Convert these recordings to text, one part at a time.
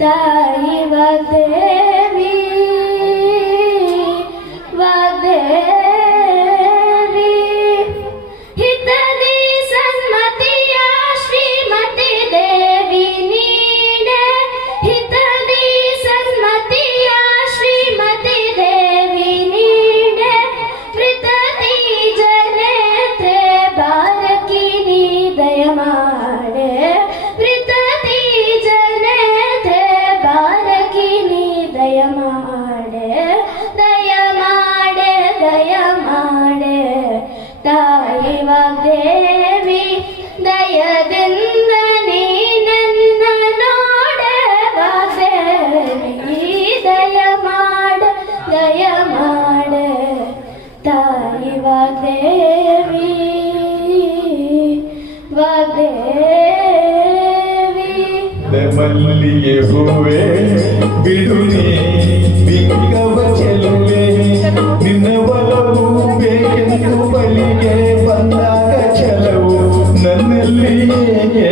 ತಾಯಿ ವಾಗ್ದೇವಿ ವಾಗ್ದೇವಿ ಹಿತದಿ ಸನ್ಮತಿಯ ಶ್ರೀಮತಿ ದೇವಿ ನೀಡೆ ಹಿತದಿ ಸನ್ಮತಿಯ ಶ್ರೀಮತಿ ದೇವಿ ನೀಡೆ ಪ್ರೀತತಿ ಜನೇತ್ರೆ ಬಾರಕಿ ನೀ ದಯ ಮಾಡೆ ಪ್ರೀತತಿ ಜನೇತ್ರೆ ಬಾರಕಿ ನೀ ದಯ ಮಾಡೆ ದಯ ಮಾಡೆ ದಯ ಮಾಡೆ ತಾಯಿ ವಾಗ್ದೇವಿ ದಯದಿಂದ ನೀ ನನ್ನ ನೋಡೆ ವಾಗ್ದೇವಿ ದಯ ಮಾಡೆ ತಾಯಿ ವಾಗ್ದೇವಿ ವಾಗ್ದೇವಿ ಮಲ್ಲಿಗೆ ಹೂವೆ ಬಿಡುನೆ ಬಿಂಗವ ಚೆಲುವೆ ನಿನ್ನ ಒಲವು ಬೇಕೆಂದು ಬಳಿಗೆ ಬಂದಾಗ ಛಲವು ನನ್ನಲ್ಲಿಯೇ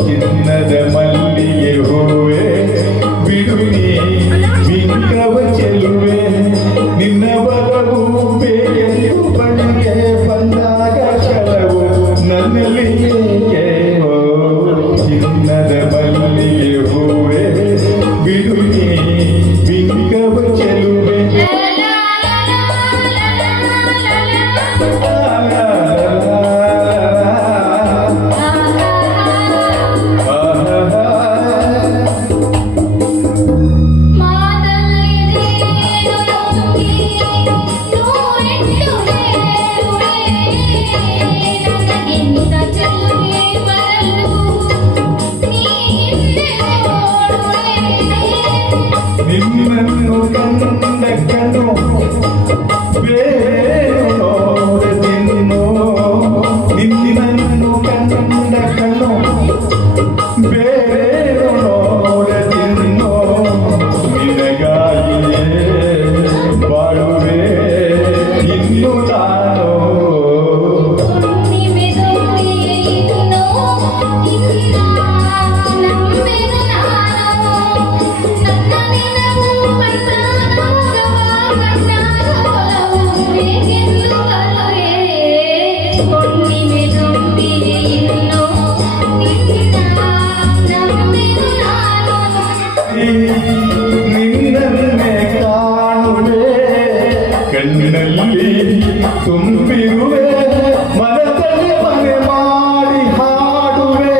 ಚಿನ್ನದ ಮಲ್ಲಿಗೆ ಹೂವೆ ಬಿಡುನೆ ಬಿಂಗವ ಚೆಲುವೆ ನಿನ್ನ ಒಲವು ಬೇಕೆಂದು ಬಳಿಗೆ ಬಂದಾಗ ಛಲವು ನನ್ನಲ್ಲಿಯೇ ಚಿನ್ನದ ಮಲ್ಲಿಗೆ ಹೂವೆ ಬಿಡುನೆ ಬಿಂಗವ ಚೆಲುವೆ ನಿನ್ನನ್ನು ಕಂಡ ಕಣ್ಣು ಬೇರೆ ನೋಡದಿನ್ನೋ ನಿನ್ನನ್ನು ಕಂಡ ಕಣ್ಣು ಬೇರೆ ನೋಡದಿನ್ನೋ ನಿನಗಾಗಿಯೇ ಬಾಳುವೆ ಇನ್ನು ನಾನು ನಿನ್ನನ್ನೇ ಕಾಣುವೆ ಕಣ್ಣಿನಲ್ಲಿ ತುಂಬಿರುವೆ ಮನದಲ್ಲಿ ಮನೆ ಮಾಡಿ ಹಾಡುವೆ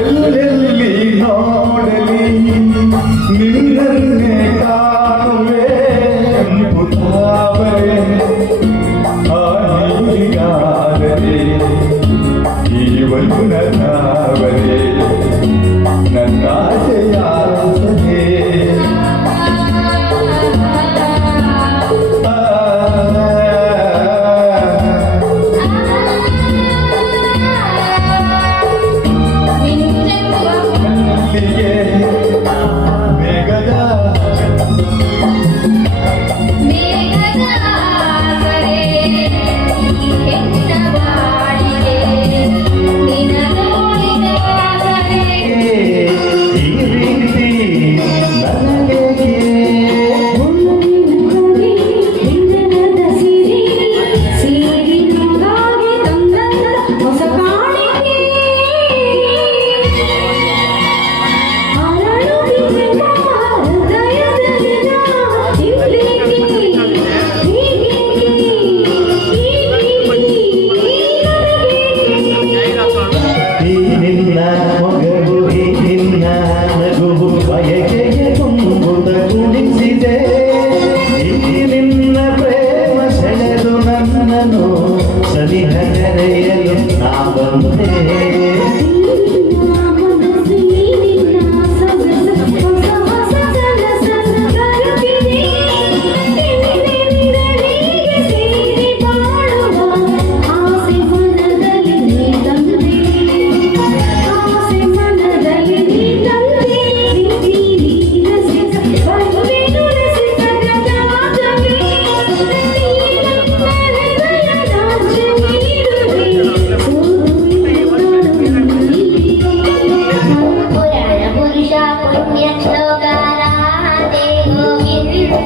ಎಲ್ಲೆಲ್ಲಿ ನೋಡಲಿ ನಿನ್ನನ್ನೇ ಕಾಣುವೆ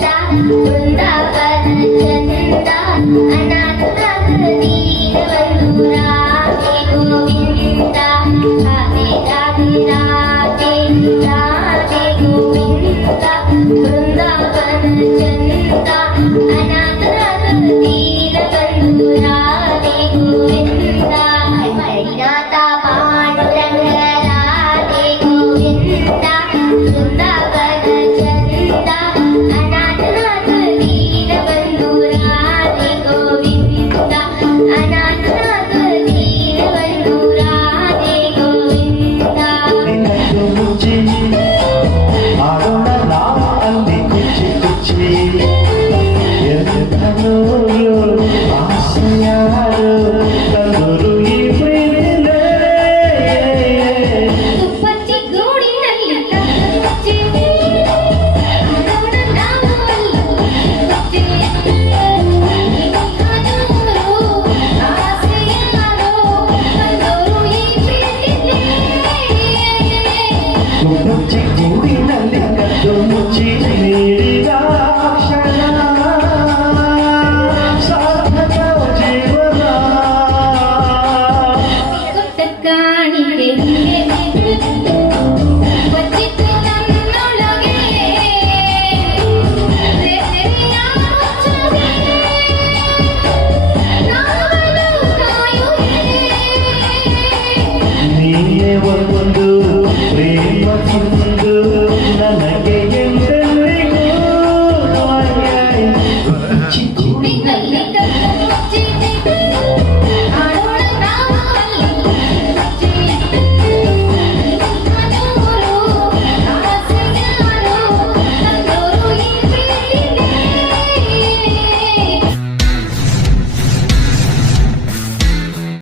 ಚಂದ ಬೃಂದಾವನ ಚಂದ ಅನಾಥ ದೀನವರು ರಾಧೆ ಗೋವಿಂದ ರಾಧೆ ರಾಧೆ ರಾಧೆ ರಾಧೆ ಗೋವಿಂದ